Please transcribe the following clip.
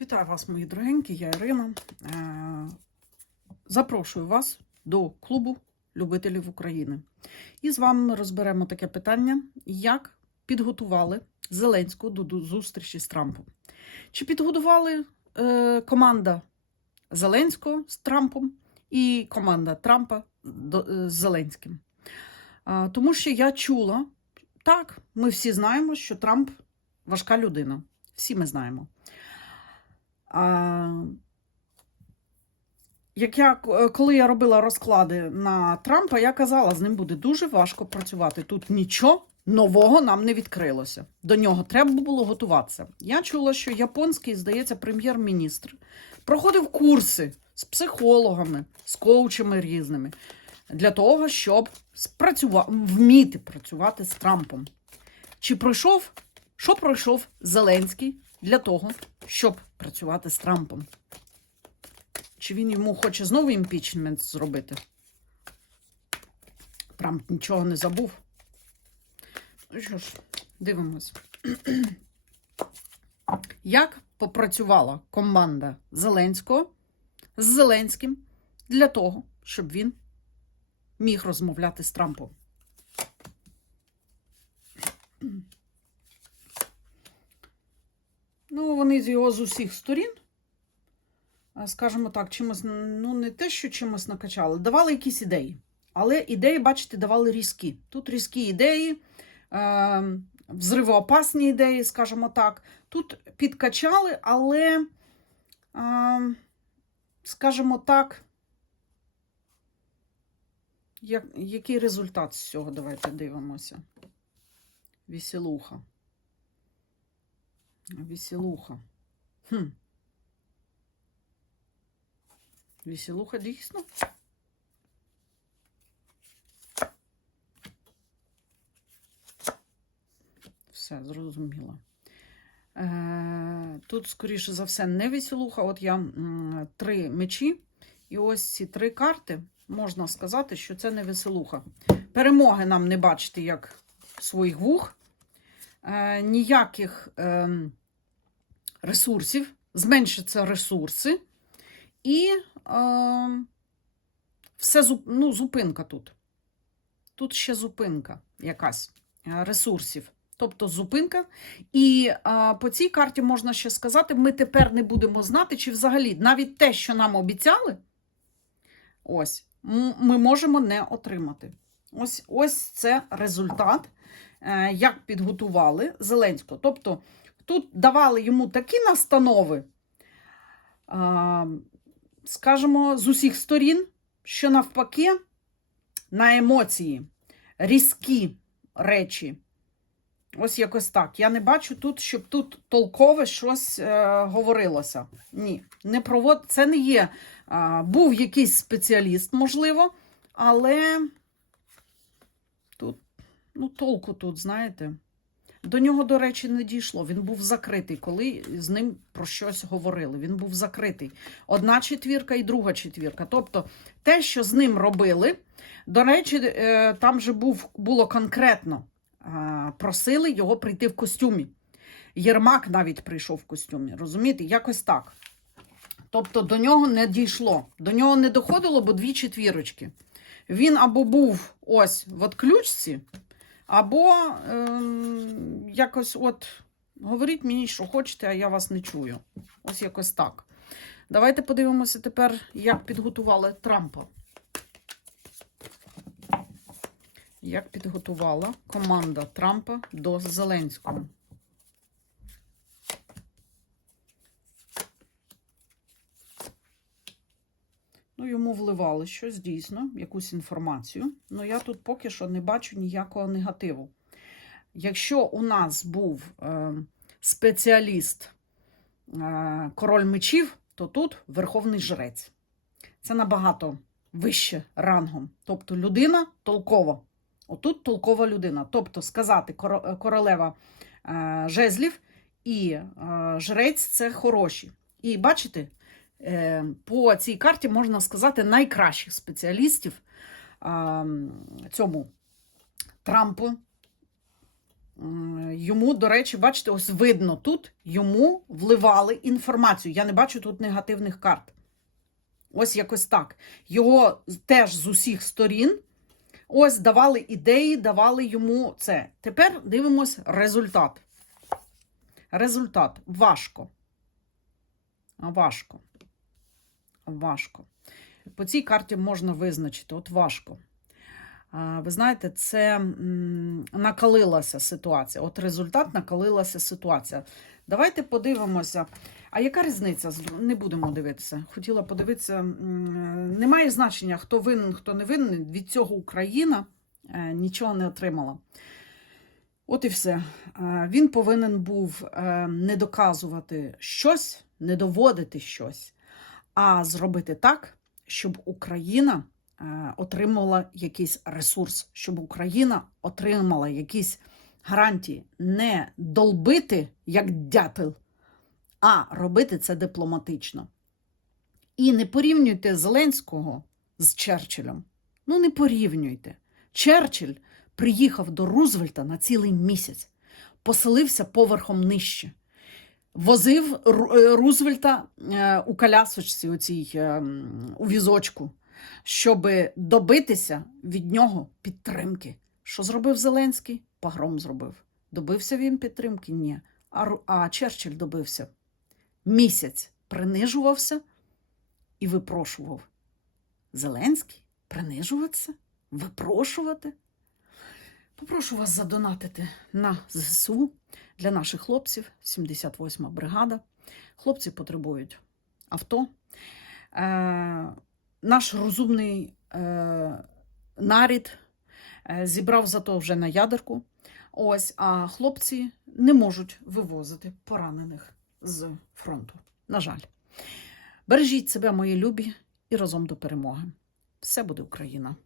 Вітаю вас, мої дорогенькі, я Ірина. Е, Запрошую вас до клубу любителів України. І з вами ми розберемо таке питання, як підготували Зеленського до- зустрічі з Трампом. Чи підготували е, команда Зеленського з Трампом і команда Трампа е, з Зеленським? Тому що я чула, так, ми всі знаємо, що Трамп важка людина. Всі ми знаємо. А, як я, коли я робила розклади на Трампа, я казала, з ним буде дуже важко працювати. Тут нічого нового нам не відкрилося. До нього треба було готуватися. Я чула, що японський, здається, прем'єр-міністр проходив курси з психологами, з коучами різними для того, щоб спрацюва... вміти працювати з Трампом. Чи пройшов, що пройшов Зеленський для того, щоб працювати з Трампом? Чи він йому хоче знову імпічмент зробити? Трамп нічого не забув. Ну що ж, дивимось. Як попрацювала команда Зеленського з Зеленським для того, щоб він міг розмовляти з Трампом? Ну, вони з його з усіх сторін, скажімо так, чимось, ну, не те, що чимось накачали, давали якісь ідеї. Але ідеї, бачите, давали різкі. Тут різкі ідеї, е, взривоопасні ідеї, скажімо так. Тут підкачали, але, е, скажімо так, як, який результат з цього? Давайте дивимося. Веселуха. Веселуха. Хм. Веселуха дійсно. Все, зрозуміло. Е, тут, скоріше за все, не веселуха. От я три мечі, і ось ці три карти, можна сказати, що це не веселуха. Перемоги нам не бачити, як своїх вух. Е, ніяких е, ресурсів, зменшаться ресурси, і е, все ну, зупинка тут. Тут ще зупинка якась е, ресурсів. Тобто зупинка. І е, по цій карті можна ще сказати, ми тепер не будемо знати, чи взагалі навіть те, що нам обіцяли, ось, ми можемо не отримати. Ось, ось це результат е, як підготували Зеленського. Тобто тут давали йому такі настанови, скажімо, з усіх сторін, що навпаки на емоції, різкі речі. Ось якось так. Я не бачу тут, щоб тут толкове щось е, говорилося. Ні, не провод... це не є. Е, був якийсь спеціаліст, можливо, але тут Ну, толку тут, знаєте. До нього, до речі, не дійшло. Він був закритий, коли з ним про щось говорили. Він був закритий. Одна четвірка і друга четвірка. Тобто, те, що з ним робили, до речі, е, там же був, було конкретно. е, Просили його прийти в костюмі. Єрмак навіть прийшов в костюмі. Розумієте, якось так. Тобто до нього не дійшло. До нього не доходило, бо дві четвірочки. Він або був ось в отключці, або е, якось от говоріть мені, що хочете, а я вас не чую. Ось якось так. Давайте подивимося тепер, як підготували Трампа. Як підготувала команда Трампа до Зеленського. Ну, йому вливали щось дійсно, якусь інформацію. Ну, я тут поки що не бачу ніякого негативу. Якщо у нас був е, спеціаліст е, король мечів, то тут верховний жрець. Це набагато вище рангом. Тобто людина толкова. Отут толкова людина. Тобто сказати королева е, жезлів і е, жрець це хороші. І бачите, е, по цій карті можна сказати найкращих спеціалістів цьому Трампу йому, до речі, бачите, ось видно тут, йому вливали інформацію. Я не бачу тут негативних карт. Ось якось так. Його теж з усіх сторін ось давали ідеї, давали йому це. Тепер дивимось результат. Результат важко. Важко. Важко. По цій карті можна визначити, от важко. Ви знаєте, це накалилася ситуація. От результат накалилася ситуація. Давайте подивимося. А яка різниця? Не будемо дивитися. Хотіла подивитися. Немає значення, хто винен, хто не винен. Від цього Україна е, нічого не отримала. От і все. Е, Він повинен був е, не доказувати щось, не доводити щось, а зробити так, щоб Україна е, отримала якийсь ресурс, щоб Україна отримала якісь гарантії, не долбити як дятел, а робити це дипломатично. І не порівнюйте Зеленського з Черчиллем. Ну, не порівнюйте. Черчилль приїхав до Рузвельта на цілий місяць, поселився поверхом нижче, возив е, Рузвельта е, у колясочці, у цій, е, у візочку, щоб добитися від нього підтримки. Що зробив Зеленський? Погром зробив. Добився він підтримки? Ні. А, а Черчилль добився. Місяць принижувався і випрошував. Зеленський принижуватися, випрошувати. Попрошу вас задонатити на ЗСУ для наших хлопців, 78-ма бригада. Хлопці потребують авто. Е, наш розумний е, нарід е, зібрав зато вже на ядерку. Ось, а хлопці не можуть вивозити поранених з фронту. На жаль. Бережіть себе, мої любі, і разом до перемоги. Все буде Україна!